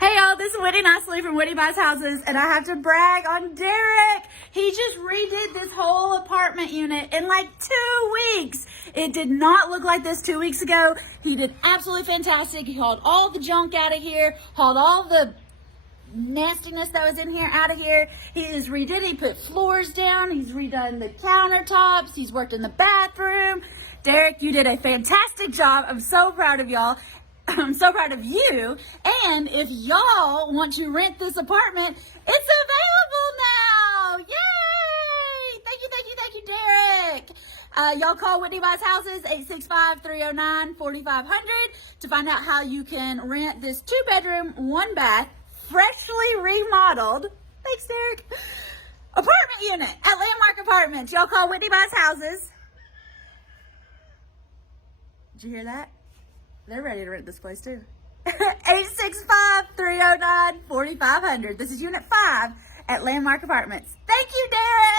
Hey y'all, this is Whitney Nicely from Whitney Buys Houses, and I have to brag on Derek. He just redid this whole apartment unit in like 2 weeks. It did not look like this 2 weeks ago. He did absolutely fantastic. He hauled all the junk out of here, hauled all the nastiness that was in here out of here. He is redid. He put floors down. He's redone the countertops. He's worked in the bathroom. Derek, you did a fantastic job. I'm so proud of y'all. I'm so proud of you. And if y'all want to rent this apartment, it's available now. Yay! Thank you, Derek. Y'all call Whitney Buys Houses, 865-309-4500 to find out how you can rent this 2-bedroom, 1-bath, freshly remodeled, thanks Derek, apartment unit at Landmark Apartments. Y'all call Whitney Buys Houses. Did you hear that? They're ready to rent this place too. 865-309-4500. This is Unit 5 at Landmark Apartments. Thank you, Derek.